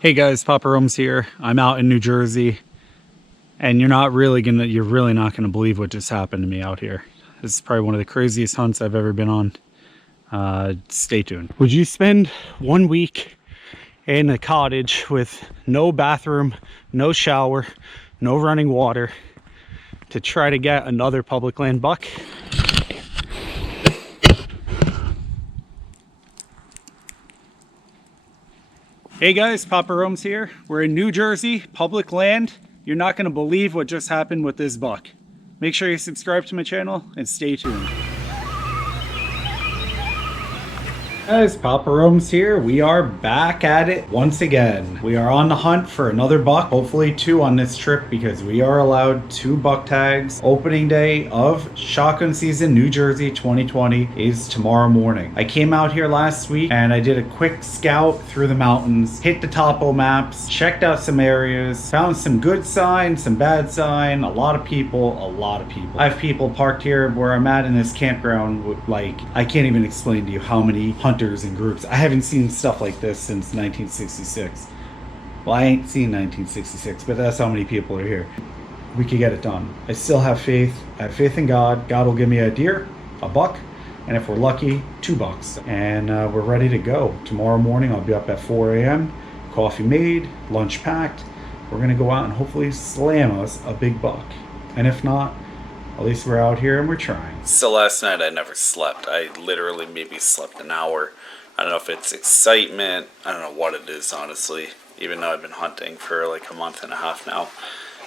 Hey guys, Papa Rome's here. I'm out in New Jersey, and you're really not gonna believe what just happened to me out here. This is probably one of the craziest hunts I've ever been on. Stay tuned. Would you spend 1 week in a cottage with no bathroom, no shower, no running water to try to get another public land buck? Hey guys, Papa Rome's here. We're in New Jersey, public land. You're not gonna believe what just happened with this buck. Make sure you subscribe to my channel and stay tuned. Guys, Papa Rome's here. We are back at it once again. We are on the hunt for another buck, hopefully 2 on this trip because we are allowed 2 buck tags. Opening day of shotgun season New Jersey 2020 is tomorrow morning. I came out here last week and I did a quick scout through the mountains, hit the topo maps, checked out some areas, found some good sign, some bad sign, a lot of people. I have people parked here where I'm at in this campground with, like, I can't even explain to you how many hunters in groups. I haven't seen stuff like this since 1966. Well, I ain't seen 1966, but that's how many people are here. We could get it done. I still have faith. I have faith in God. God will give me a deer, a buck, and if we're lucky, 2 bucks. And we're ready to go. Tomorrow morning, I'll be up at 4 a.m. Coffee made, lunch packed. We're gonna go out and hopefully slam us a big buck. And if not, at least we're out here and we're trying. So last night I never slept. I literally maybe slept an hour. I don't know if it's excitement. I don't know what it is, honestly. Even though I've been hunting for like a month and a half now.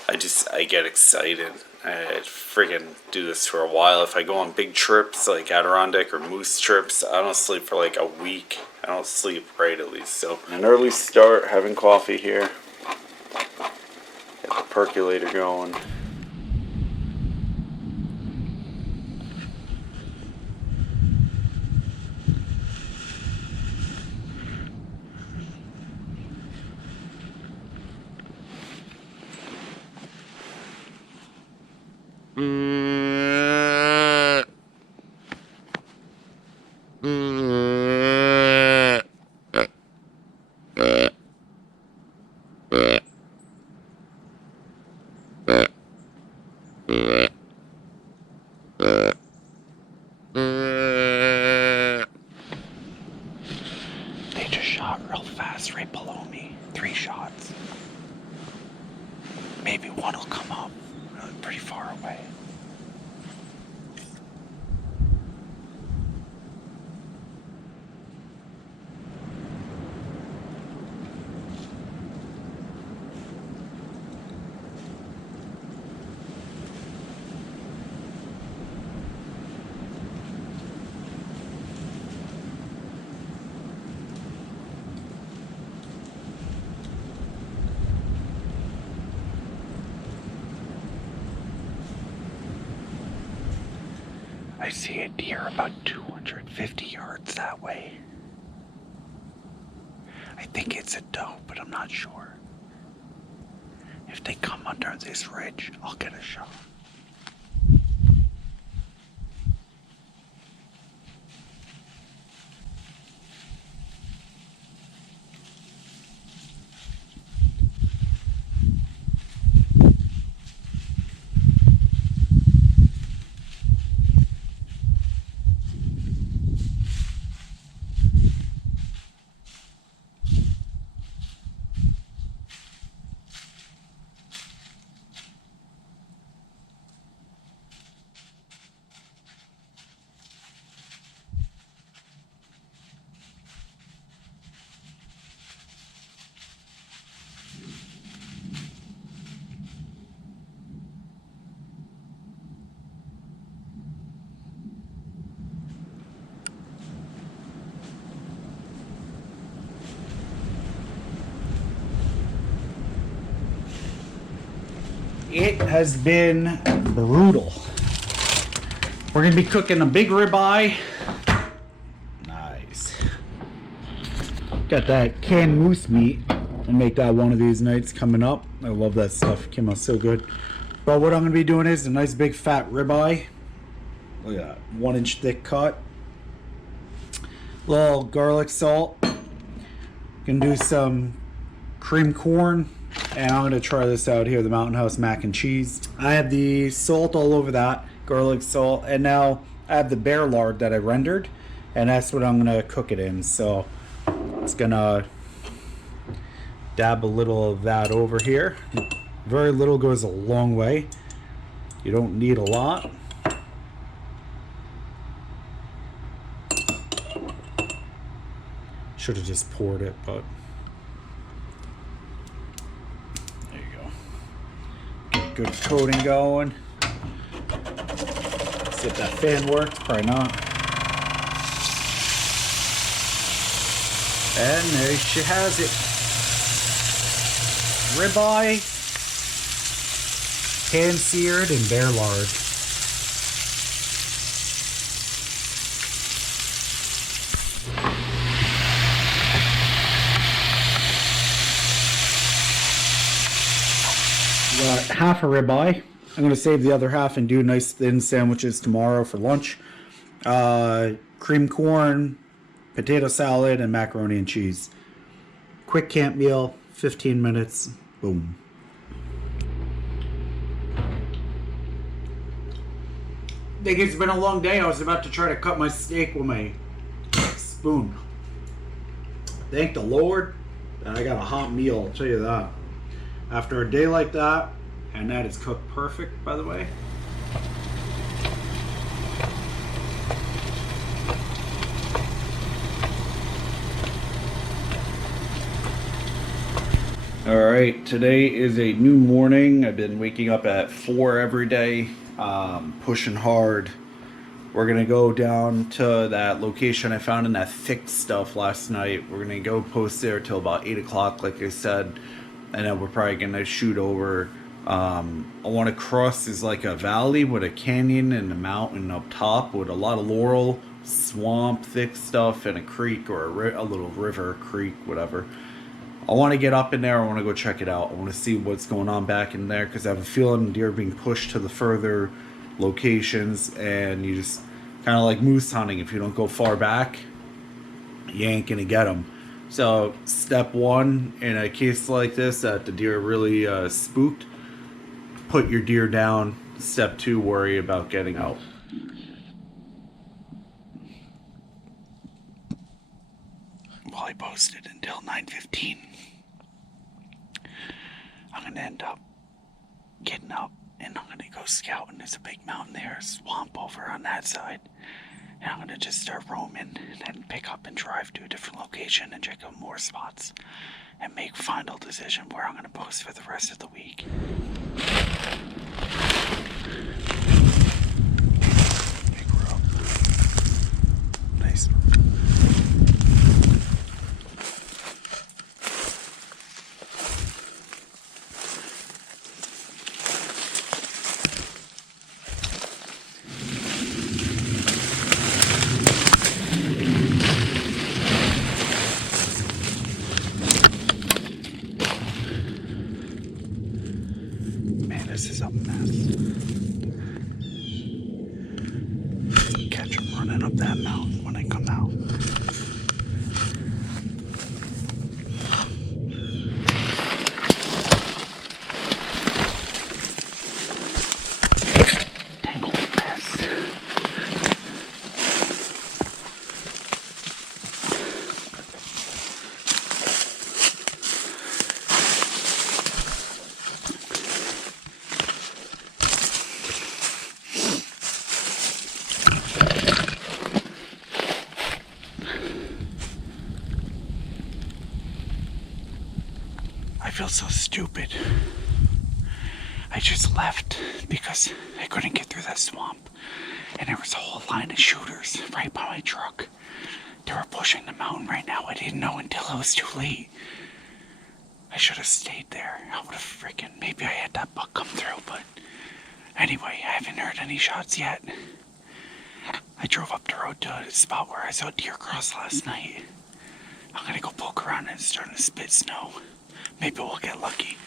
I get excited. I freaking do this for a while. If I go on big trips like Adirondack or moose trips, I don't sleep for like a week. I don't sleep right at least. So an early start, having coffee here. Get the percolator going. They just shot real fast right below me. 3 shots. Maybe one will come up pretty far away. I see a deer about 250 yards that way. I think it's a doe, but I'm not sure. If they come under this ridge, I'll get a shot. It has been brutal. We're gonna be cooking a big ribeye. Nice. Got that canned moose meat. I'll make that one of these nights coming up. I love that stuff. It came out so good. But what I'm gonna be doing is a nice big fat ribeye. Look at that, 1-inch thick cut. Little garlic salt. Gonna do some cream corn, and I'm gonna try this out here, the Mountain House mac and cheese. I have the salt all over that, garlic salt, and now I have the bear lard that I rendered, and that's what I'm gonna cook it in. So it's gonna dab a little of that over here. Very little goes a long way. You don't need a lot. Should have just poured it, but there you go. Get a good coating going. See if that fan works. Probably not. And there she has it. Ribeye, hand seared in bear lard. Got half a ribeye. I'm going to save the other half and do nice thin sandwiches tomorrow for lunch. Cream corn, potato salad, and macaroni and cheese. Quick camp meal, 15 minutes. Boom. I think it's been a long day. I was about to try to cut my steak with my spoon. Thank the Lord that I got a hot meal, I'll tell you that. After a day like that, and that is cooked perfect, by the way. Alright, today is a new morning. I've been waking up at 4 every day, pushing hard. We're gonna go down to that location I found in that thick stuff last night. We're gonna go post there till about 8 o'clock, like I said. And then we're probably gonna shoot over. I want to cross is like a valley with a canyon and a mountain up top with a lot of laurel, swamp, thick stuff, and a creek or a little river, creek, whatever. I want to get up in there. I want to go check it out. I want to see what's going on back in there because I have a feeling deer are being pushed to the further locations, and you just kind of like moose hunting. If you don't go far back, you ain't gonna get them. So step one in a case like this that the deer really spooked, put your deer down. Step two, worry about getting out. Well, I posted until 9:15. I'm gonna end up getting up and I'm gonna go scouting. There's a big mountain there, a swamp over on that side. And I'm gonna just start roaming and pick up and drive to a different location and check out more spots and make final decision where I'm gonna post for the rest of the week. Big rope. Nice. This is a mess. Catch them running up that mountain when I come out. Tangled mess. I feel so stupid. I just left because I couldn't get through that swamp. And there was a whole line of shooters right by my truck. They were pushing the mountain right now. I didn't know until it was too late. I should have stayed there. I would have freaking, maybe I had that buck come through, but anyway, I haven't heard any shots yet. I drove up the road to a spot where I saw deer cross last night. I'm gonna go poke around and it's starting to spit snow. Maybe we'll get lucky.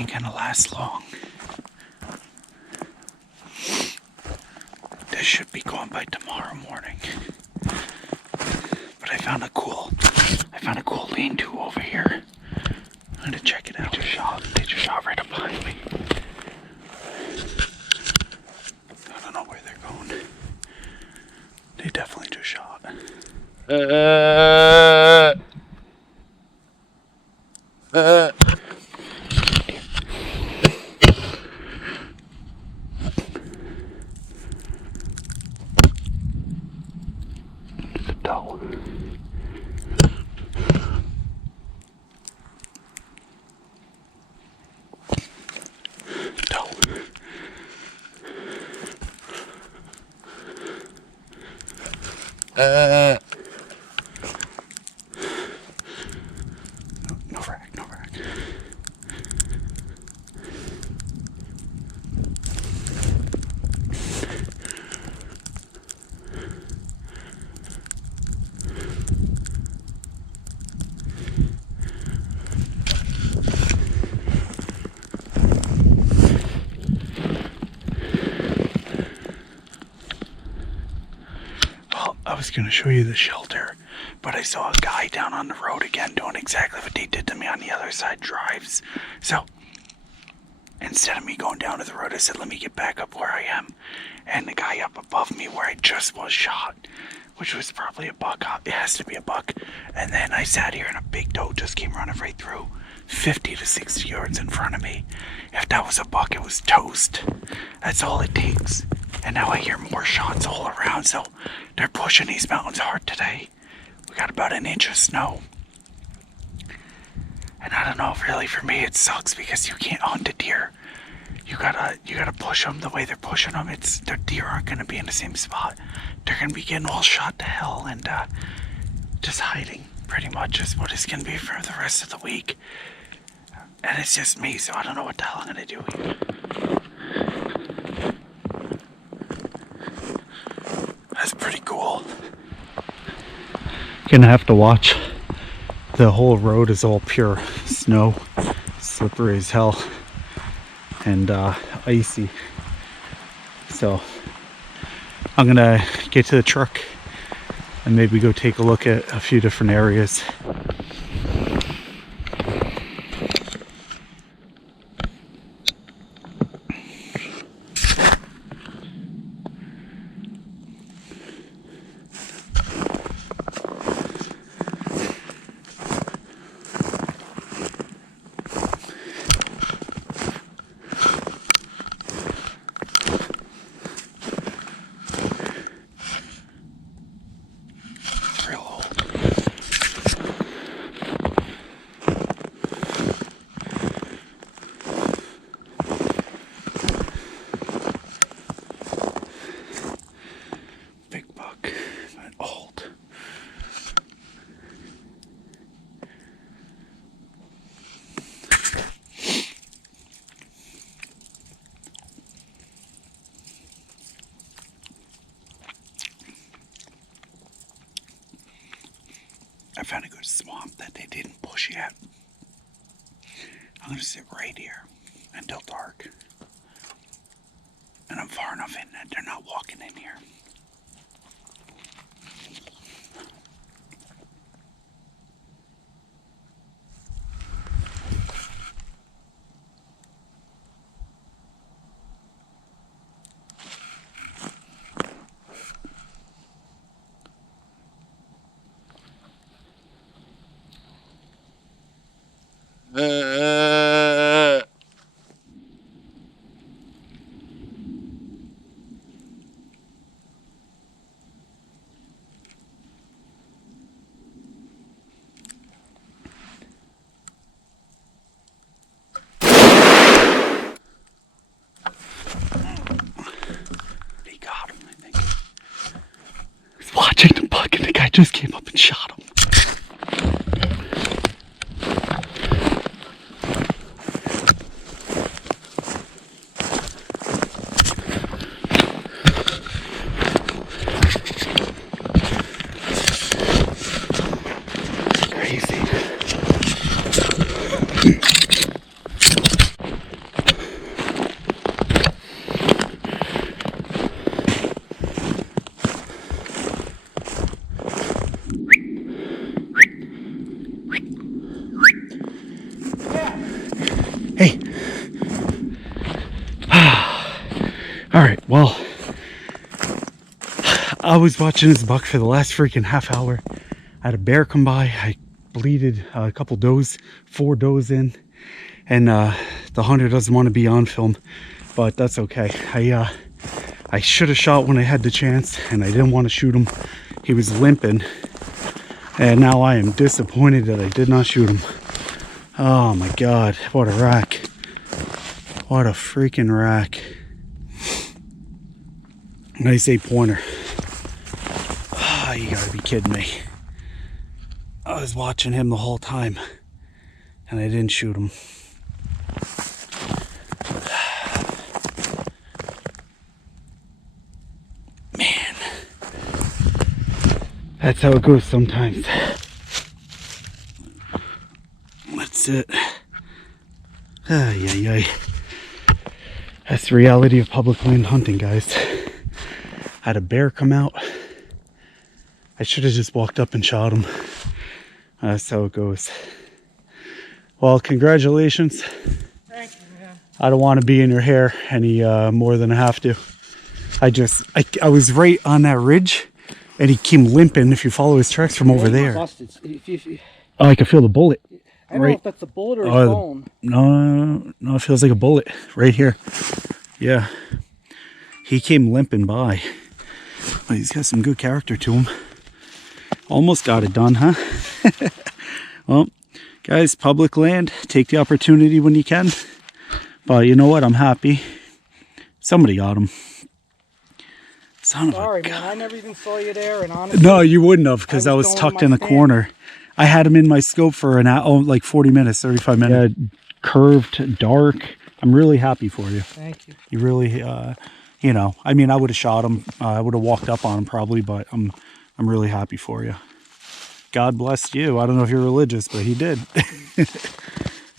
ain't gonna last long. This should be gone by tomorrow morning. But I found a cool lean-to over here. I'm gonna check it out. They just shot right up behind me. I don't know where they're going. They definitely just shot. Doe. No rack, no rack. Well, I was going to show you the shelter, but I saw a guy down on the road again doing exactly what they did to me on the other side drives. So instead of me going down to the road, I said, let me get back up where I am. And the guy up above me where I just was shot, which was probably a buck. It has to be a buck. And then I sat here and a big doe just came running right through, 50 to 60 yards in front of me. If that was a buck, it was toast. That's all it takes. And now I hear more shots all around, so they're pushing these mountains hard today. We got about an inch of snow. And I don't know, really for me it sucks because you can't hunt a deer. You gotta push them the way they're pushing them. Their deer aren't gonna be in the same spot. They're gonna be getting all shot to hell and just hiding. Pretty much is what it's gonna be for the rest of the week. And it's just me, so I don't know what the hell I'm gonna do here. That's pretty cool. Gonna have to watch. The whole road is all pure snow, slippery as hell, and icy. So I'm gonna get to the truck and maybe go take a look at a few different areas. I found a good swamp that they didn't push yet. I'm gonna sit right here until dark. And I'm far enough in that they're not walking in here. He got him, I think. He's watching the buck and the guy just came up and shot him. All right, well, I was watching this buck for the last freaking half hour. I had a bear come by. I bleeded a couple does, 4 does in, and the hunter doesn't want to be on film, but that's okay. I should have shot when I had the chance, and I didn't want to shoot him. He was limping, and now I am disappointed that I did not shoot him. Oh my god, what a rack. What a freaking rack. Nice 8-pointer. Oh, you gotta be kidding me. I was watching him the whole time and I didn't shoot him. Man, that's how it goes sometimes. That's it. Ay, ay, ay. That's the reality of public land hunting, guys. I had a bear come out. I should have just walked up and shot him. That's how it goes. Well, congratulations. Thank you, man. I don't want to be in your hair any more than I have to. I was right on that ridge, and he came limping. If you follow his tracks from over there, Busted. oh, I can feel the bullet. I don't know if that's a bullet or a bone. No, it feels like a bullet right here. Yeah, he came limping by, but he's got some good character to him. Almost got it done, huh? Well, guys, public land, take the opportunity when you can. But you know what? I'm happy. Somebody got him. Son Sorry, of a man. God. I never even saw you there, and honestly, No, you wouldn't have, because I was going tucked in in my the stand. corner. I had him in my scope for an hour, like 40 minutes, 35 minutes. Yeah, curved, dark. I'm really happy for you. Thank you. You really, you know, I mean, I would have shot him. I would have walked up on him probably, but I'm really happy for you. God bless you. I don't know if you're religious, but he did.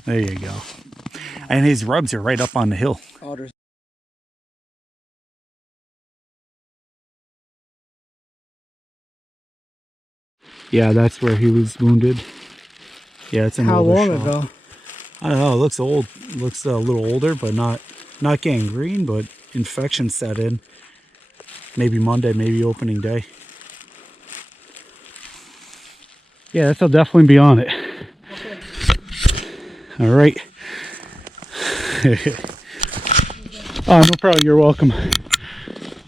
There you go. And his rubs are right up on the hill. Otters. Yeah, that's where he was wounded. Yeah, it's an How older long shot. ago? I don't know. It looks old. It looks a little older, but not gangrene, but infection set in. Maybe Monday, maybe opening day. Yeah, that'll definitely be on it. Okay. All right. Oh, no problem. You're welcome.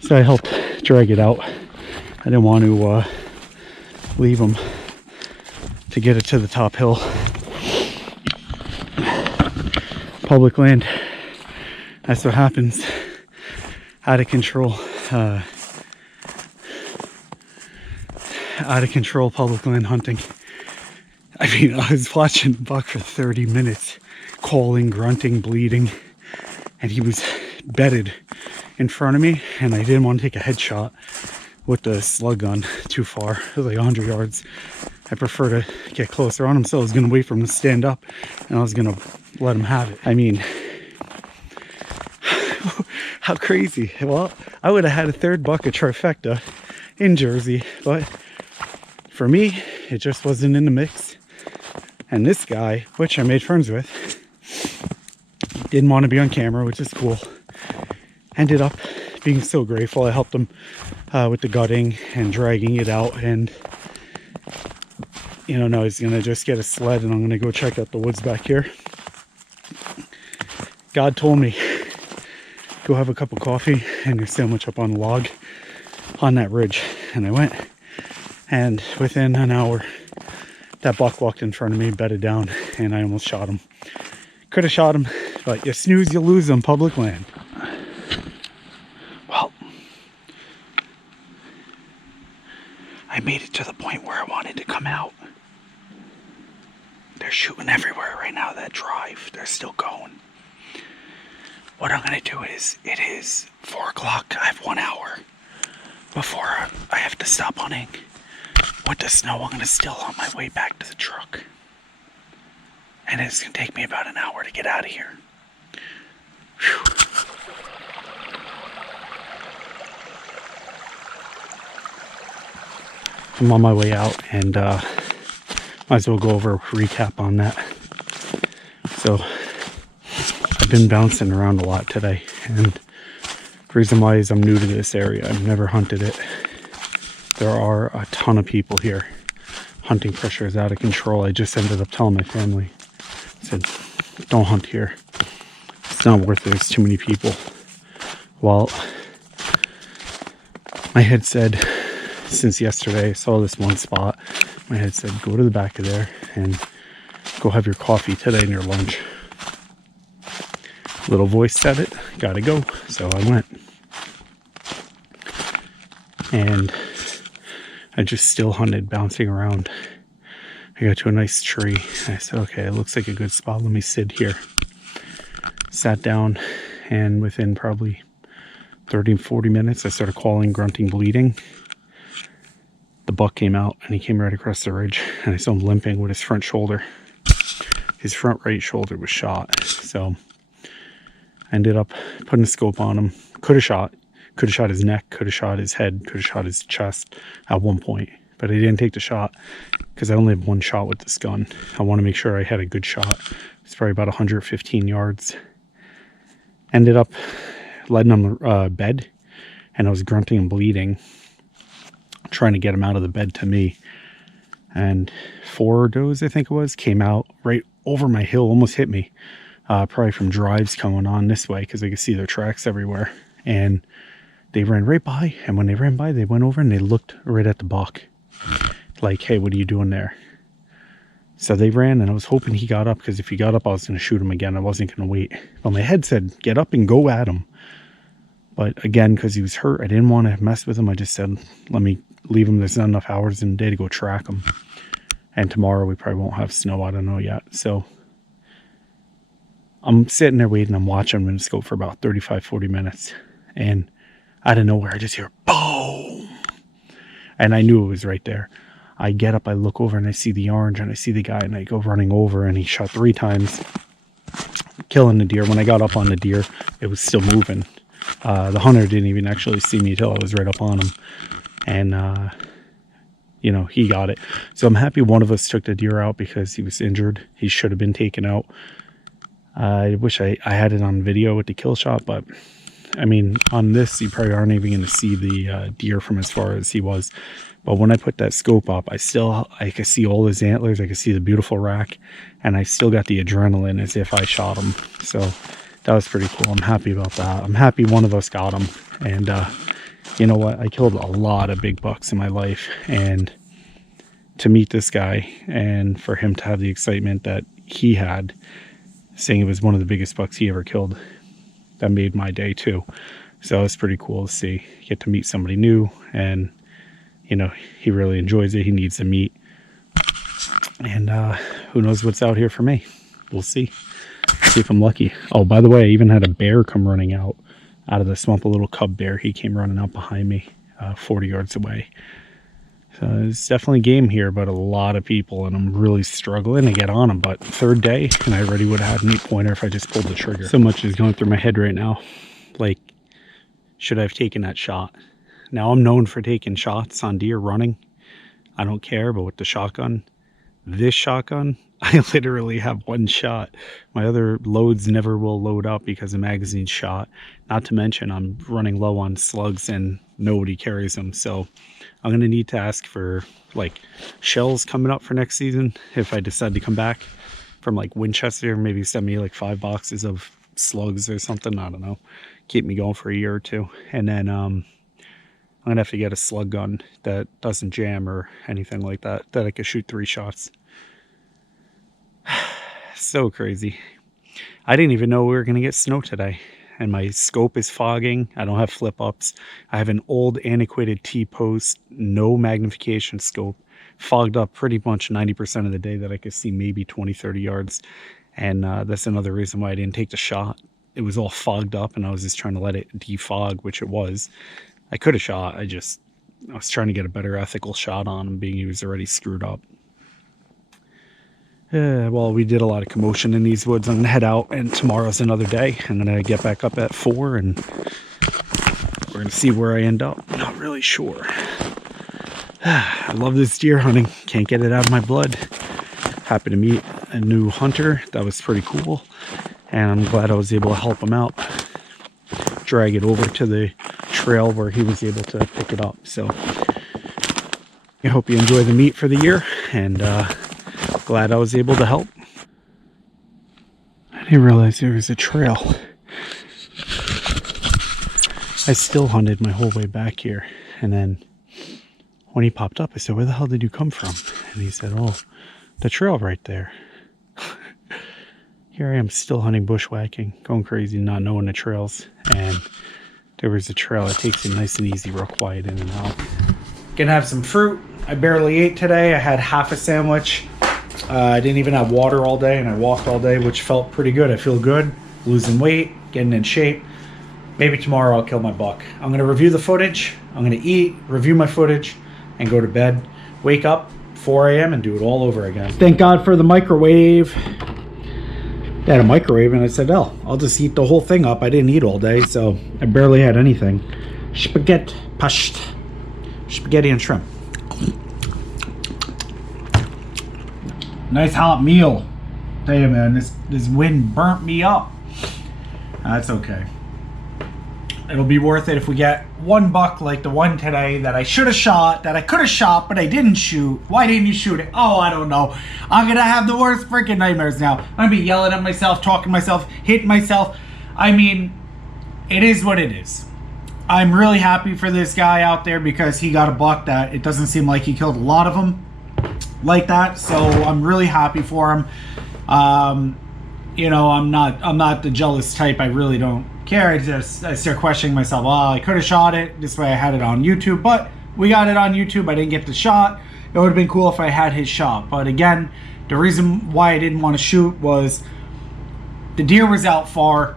So I helped drag it out. I didn't want to leave him to get it to the top hill. Public land. That's what happens. Out of control. Out of control public land hunting. I mean, I was watching the buck for 30 minutes, calling, grunting, bleeding, and he was bedded in front of me, and I didn't want to take a headshot with the slug gun too far. It was like 100 yards. I prefer to get closer on him, so I was going to wait for him to stand up, and I was going to let him have it. I mean, how crazy. Well, I would have had a third buck, a trifecta in Jersey, but for me, it just wasn't in the mix. And this guy, which I made friends with, didn't want to be on camera, which is cool. Ended up being so grateful. I helped him with the gutting and dragging it out, and you know, now he's gonna just get a sled and I'm gonna go check out the woods back here. God told me, go have a cup of coffee and your sandwich up on the log on that ridge. And I went, and within an hour, that buck walked in front of me, bedded down, and I almost shot him. Could have shot him, but you snooze, you lose on public land. Well, I made it to the point where I wanted to come out. They're shooting everywhere right now, that drive. They're still going. What I'm going to do is, it is 4 o'clock. I have 1 hour before I have to stop hunting. With the snow, I'm going to still on my way back to the truck. And it's going to take me about an hour to get out of here. Whew. I'm on my way out, and might as well go over a recap on that. So I've been bouncing around a lot today, and The reason why is I'm new to this area. I've never hunted it. There are a ton of people here. Hunting pressure is out of control. I just ended up telling my family, I said, don't hunt here. It's not worth it. There's too many people. Well, my head said, since yesterday I saw this one spot, my head said, go to the back of there and go have your coffee today and your lunch. Little voice said it, gotta go. So I went. And I just still hunted, bouncing around. I got to a nice tree. I said, okay, it looks like a good spot. Let me sit here. Sat down, and within probably 30, 40 minutes, I started calling, grunting, bleeding. The buck came out, and he came right across the ridge, and I saw him limping with his front shoulder. His front right shoulder was shot. So I ended up putting a scope on him. Could have shot his neck, could have shot his head, could have shot his chest at one point. But I didn't take the shot because I only have one shot with this gun. I want to make sure I had a good shot. It's probably about 115 yards. Ended up letting him bed, and I was grunting and bleeding, trying to get him out of the bed to me. And 4 does, I think it was, came out right over my hill, almost hit me. Probably from drives coming on this way because I could see their tracks everywhere. And they ran right by, and when they ran by, they went over and they looked right at the buck. Like, hey, what are you doing there? So they ran, and I was hoping he got up, because if he got up, I was going to shoot him again. I wasn't going to wait. But my head said, get up and go at him. But again, because he was hurt, I didn't want to mess with him. I just said, let me leave him. There's not enough hours in the day to go track him. And tomorrow we probably won't have snow. I don't know yet. So I'm sitting there waiting. I'm watching him in the scope for about 35, 40 minutes. And out of nowhere, I just hear boom. And I knew it was right there. I get up, I look over, and I see the orange, and I see the guy, and I go running over, and he shot 3 times, killing the deer. When I got up on the deer, it was still moving. The hunter didn't even actually see me till I was right up on him. And, you know, he got it. So I'm happy one of us took the deer out because he was injured. He should have been taken out. I wish I had it on video with the kill shot, but I mean, on this, you probably aren't even going to see the deer from as far as he was. But when I put that scope up, I could see all his antlers. I could see the beautiful rack, and I still got the adrenaline as if I shot him. So that was pretty cool. I'm happy about that. I'm happy one of us got him. And you know what? I killed a lot of big bucks in my life, and to meet this guy and for him to have the excitement that he had, saying it was one of the biggest bucks he ever killed, that made my day too. So it's pretty cool to see, get to meet somebody new, and you know, he really enjoys it. He needs to meet, and who knows what's out here for me. We'll see if I'm lucky. Oh, by the way, I even had a bear come running out of the swamp, a little cub bear. He came running out behind me 40 yards away. So it's definitely game here, but a lot of people, and I'm really struggling to get on them. But 3rd day, and I already would have had an 8-pointer if I just pulled the trigger. So much is going through my head right now. Like, should I have taken that shot? Now, I'm known for taking shots on deer running. I don't care, but with the shotgun, this shotgun, I literally have 1 shot. My other loads never will load up because the magazine's shot. Not to mention, I'm running low on slugs and nobody carries them. So I'm going to need to ask for like shells coming up for next season. If I decide to come back from like Winchester, maybe send me like 5 boxes of slugs or something. I don't know. Keep me going for a year or 2. And then I'm going to have to get a slug gun that doesn't jam or anything like that, that I could shoot 3 shots. So crazy. I didn't even know we were going to get snow today. And my scope is fogging. I don't have flip ups. I have an old antiquated T-post, no magnification scope, fogged up pretty much 90% of the day that I could see maybe 20, 30 yards. And that's another reason why I didn't take the shot. It was all fogged up, and I was just trying to let it defog, which it was. I could have shot. I was trying to get a better ethical shot on him, being he was already screwed up. Well, we did a lot of commotion in these woods. I'm going to head out, and tomorrow's another day. I'm going to get back up at 4, and we're going to see where I end up. Not really sure. I love this deer hunting. Can't get it out of my blood. Happy to meet a new hunter. That was pretty cool. And I'm glad I was able to help him out. drag it over to the trail where he was able to pick it up. So I hope you enjoy the meet for the year, and glad I was able to help. I didn't realize there was a trail. I still hunted my whole way back here, and then when he popped up, I said, "Where the hell did you come from?" And he said, "Oh, the trail right there." Here I am still hunting bushwhacking, going crazy, not knowing the trails, and there was a trail that takes it nice and easy, real quiet in and out. Gonna have some fruit. I barely ate today. I had half a sandwich. I didn't even have water all day, and I walked all day, which felt pretty good. I feel good, losing weight, getting in shape. Maybe tomorrow I'll kill my buck. I'm gonna review the footage. I'm gonna eat, review my footage, and go to bed. Wake up 4 a.m. and do it all over again. Thank God for the microwave. They had a microwave, and I said, "Oh, I'll just eat the whole thing up." I didn't eat all day, so I barely had anything. Spaghetti, pasht, spaghetti and shrimp. Nice hot meal. Tell you, man, this wind burnt me up. That's okay. It'll be worth it if we get one buck like the one today that I should have shot, that I could have shot, but I didn't shoot. Why didn't you shoot it? Oh, I don't know. I'm gonna have the worst freaking nightmares now. I'm gonna be yelling at myself, talking to myself, hitting myself. I mean, it is what it is. I'm really happy for this guy out there because he got a buck that it doesn't seem like he killed a lot of them like that. So I'm really happy for him. You know, I'm not the jealous type. I really don't care. I start questioning myself. Oh, I could have shot it. This way I had it on YouTube, but we got it on YouTube. I didn't get the shot. It would have been cool if I had his shot. But again, the reason why I didn't want to shoot was the deer was out far.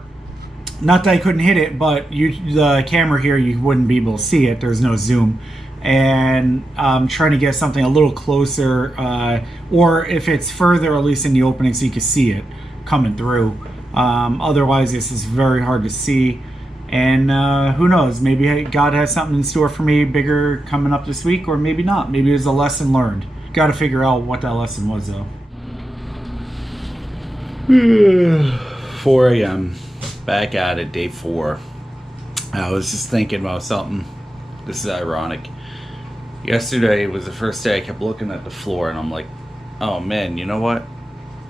Not that I couldn't hit it, but the camera here, you wouldn't be able to see it. There's no zoom. And I'm trying to get something a little closer, or if it's further, at least in the opening so you can see it coming through. Otherwise, this is very hard to see. And who knows, maybe God has something in store for me bigger coming up this week, or maybe not. Maybe there's a lesson learned. Got to figure out what that lesson was, though. 4 a.m. Back at it, day 4. I was just thinking about something. This is ironic. Yesterday was the first day I kept looking at the floor, and I'm like, oh man, you know what?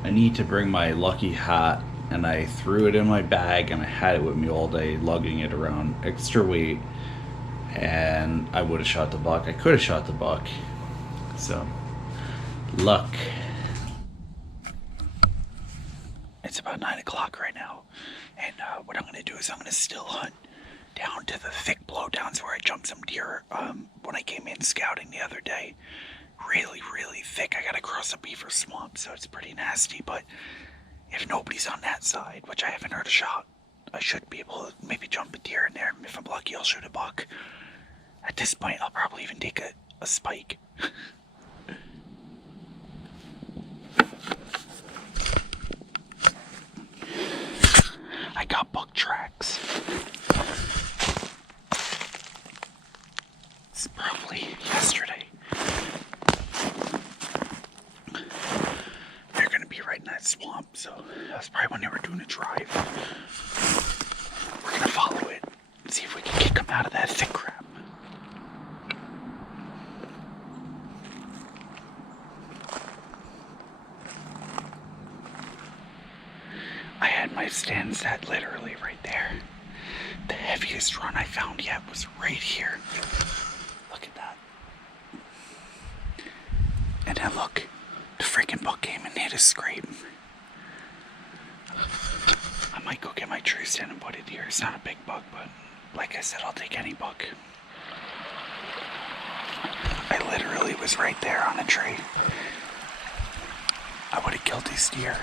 I need to bring my lucky hat. And I threw it in my bag, and I had it with me all day, lugging it around, extra weight. And I would have shot the buck. I could have shot the buck. So, luck. It's about 9 o'clock right now. And what I'm going to do is I'm going to still hunt down to the thick blowdowns where I jumped some deer when I came in scouting the other day. Really, really thick. I got to cross a beaver swamp, so it's pretty nasty, but if nobody's on that side, which I haven't heard a shot, I should be able to maybe jump a deer in there. If I'm lucky, I'll shoot a buck. At this point, I'll probably even take a spike. I got buck tracks. It's probably yesterday. Right in that swamp, so that's probably when they were doing a drive. We're gonna follow it and see if we can kick them out of that thick crap. I had my stand set literally right there. The heaviest run I found yet was right here. Look at that. And then look. The freaking buck came and hit a scrape. I might go get my tree stand and put it here. It's not a big buck, but like I said, I'll take any buck. I literally was right there on a tree. I would have killed these deer.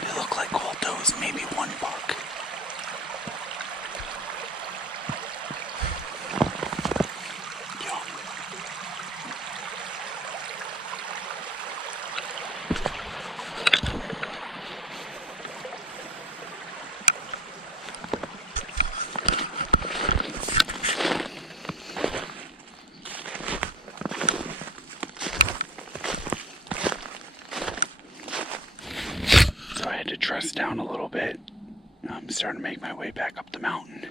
They look like old does, maybe one buck. had to dress down a little bit. I'm starting to make my way back up the mountain.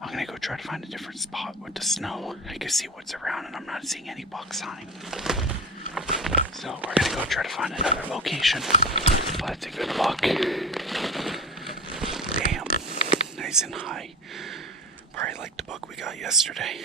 I'm gonna go try to find a different spot with the snow. I can see what's around and I'm not seeing any buck sign. So we're gonna go try to find another location. But it's a good buck. Damn, nice and high. Probably like the buck we got yesterday.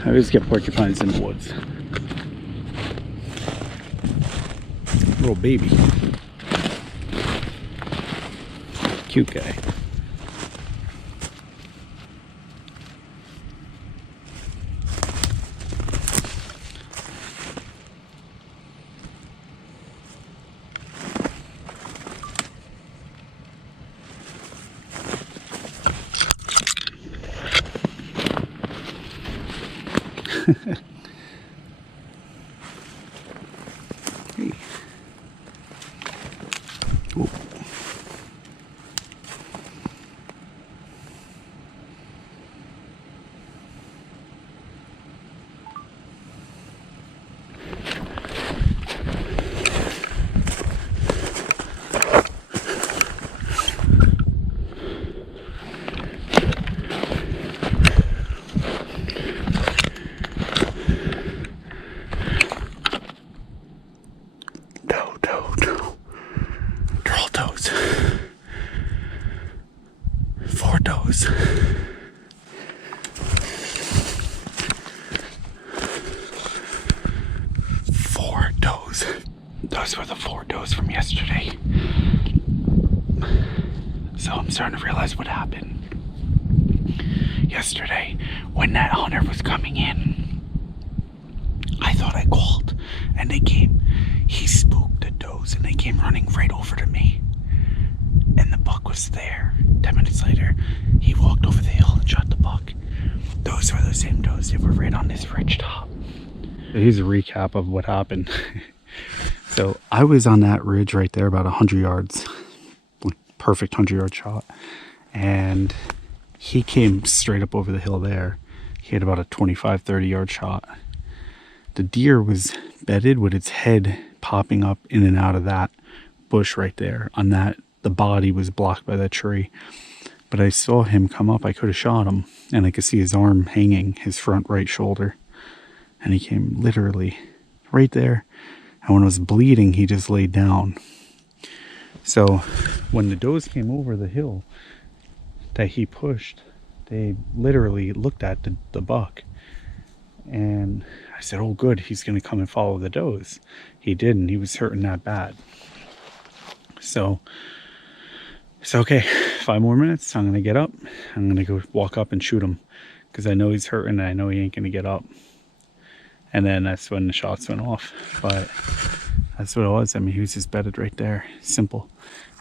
I always get porcupines in the woods. Little baby. Cute guy. Hey. Ooh. Turtle toes. 4 toes. 4 toes. Those were the 4 toes from yesterday. So I'm starting to realize what happened yesterday when that hunter was coming in. I thought I called and they came. He spooked the does and they came running right over to me. And the buck was there. 10 minutes later, he walked over the hill and shot the buck. Those were the same does. They were right on this ridge top. Here's a recap of what happened. So I was on that ridge right there about 100 yards. Perfect 100-yard shot. And he came straight up over the hill there. He had about a 25, 30-yard shot. The deer was bedded with its head popping up in and out of that bush right there. On that, the body was blocked by that tree. But I saw him come up. I could have shot him. And I could see his arm hanging, his front right shoulder. And he came literally right there. And when it was bleeding, he just laid down. So when the does came over the hill that he pushed, they literally looked at the buck. And I said, oh good, he's going to come and follow the does. He didn't. He was hurting that bad. So it's okay. 5 more minutes. I'm going to get up. I'm going to go walk up and shoot him. Because I know he's hurting and I know he ain't going to get up. And then that's when the shots went off. But that's what it was. I mean, he was just bedded right there. Simple.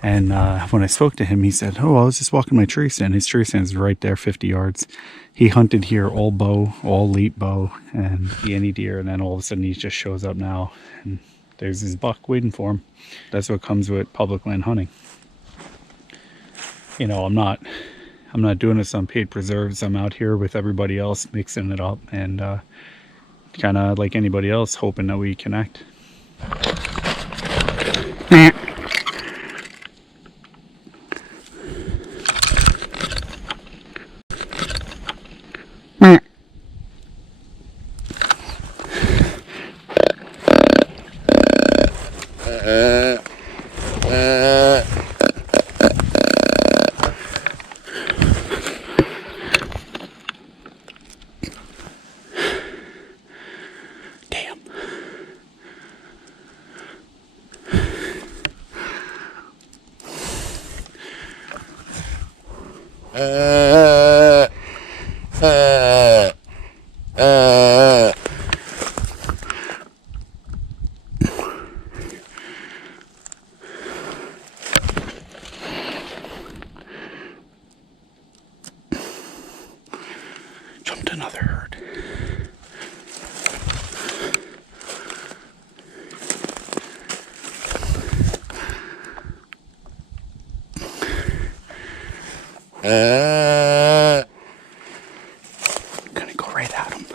And when I spoke to him, he said, oh, I was just walking my tree stand. His tree stand is right there, 50 yards. He hunted here all bow, all late bow, and any deer. And then all of a sudden he just shows up now. And there's his buck waiting for him. That's what comes with public land hunting. You know, I'm not doing this on paid preserves. I'm out here with everybody else mixing it up and kind of like anybody else hoping that we connect. another herd. Gonna go right at him.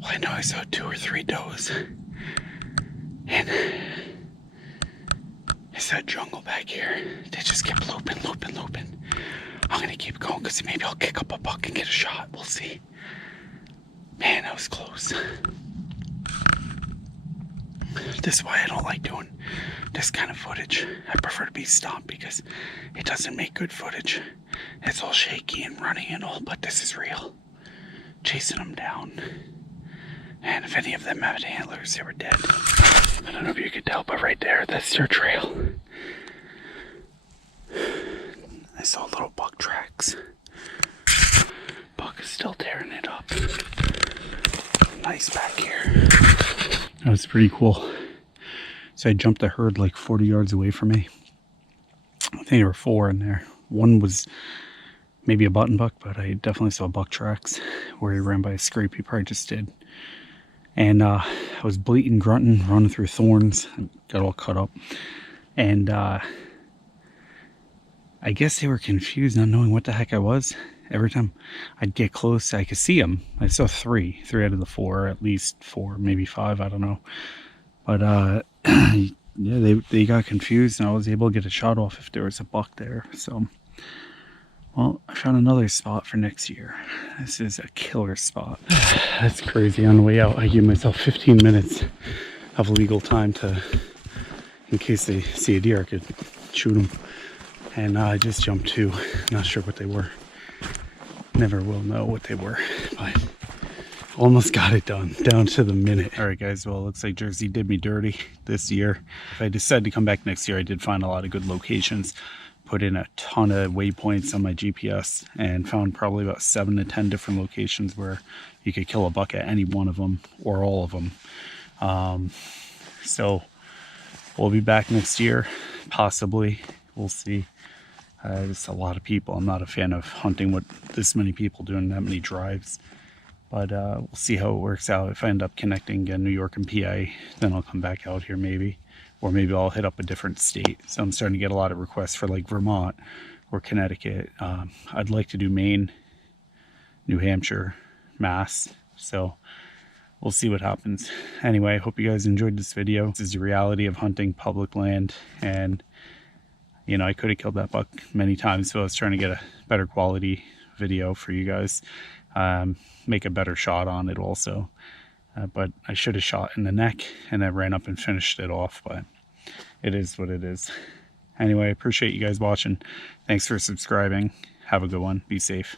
Well, I know I saw 2 or 3 does, and it's that jungle back here. They just kept looping. I'm gonna keep going because maybe I'll kick up a buck and get a shot. We'll see. Man, that was close. This is why I don't like doing this kind of footage. I prefer to be stopped because it doesn't make good footage. It's all shaky and running and all, but this is real. Chasing them down. And if any of them had antlers, they were dead. I don't know if you could tell, but right there, that's their trail. I saw little buck tracks. Buck is still tearing it up. Nice back here. That was pretty cool. So I jumped a herd like 40 yards away from me. I think there were 4 in there. One was maybe a button buck, but I definitely saw buck tracks where he ran by a scrape. He probably just did. And I was bleating, grunting, running through thorns. Got all cut up. And I guess they were confused, not knowing what the heck I was. Every time I'd get close, I could see them. I saw 3 out of the 4, at least 4, maybe 5, I don't know. But yeah, they got confused, and I was able to get a shot off if there was a buck there. So, well, I found another spot for next year. This is a killer spot. That's crazy. On the way out, I give myself 15 minutes of legal time in case they see a deer, I could shoot them. And I just jumped 2. Not sure what they were. Never will know what they were, but almost got it done, down to the minute. All right, guys, well, it looks like Jersey did me dirty this year. If I decide to come back next year, I did find a lot of good locations, put in a ton of waypoints on my GPS, and found probably about 7 to 10 different locations where you could kill a buck at any one of them or all of them. So we'll be back next year, possibly. We'll see. Just a lot of people. I'm not a fan of hunting with this many people doing that many drives. But we'll see how it works out. If I end up connecting New York and PA, then I'll come back out here maybe. Or maybe I'll hit up a different state. So I'm starting to get a lot of requests for like Vermont or Connecticut. I'd like to do Maine, New Hampshire, Mass. So we'll see what happens. Anyway, I hope you guys enjoyed this video. This is the reality of hunting public land. And you know, I could have killed that buck many times, so I was trying to get a better quality video for you guys, make a better shot on it also. But I should have shot in the neck and then ran up and finished it off, but it is what it is. Anyway, I appreciate you guys watching. Thanks for subscribing. Have a good one. Be safe.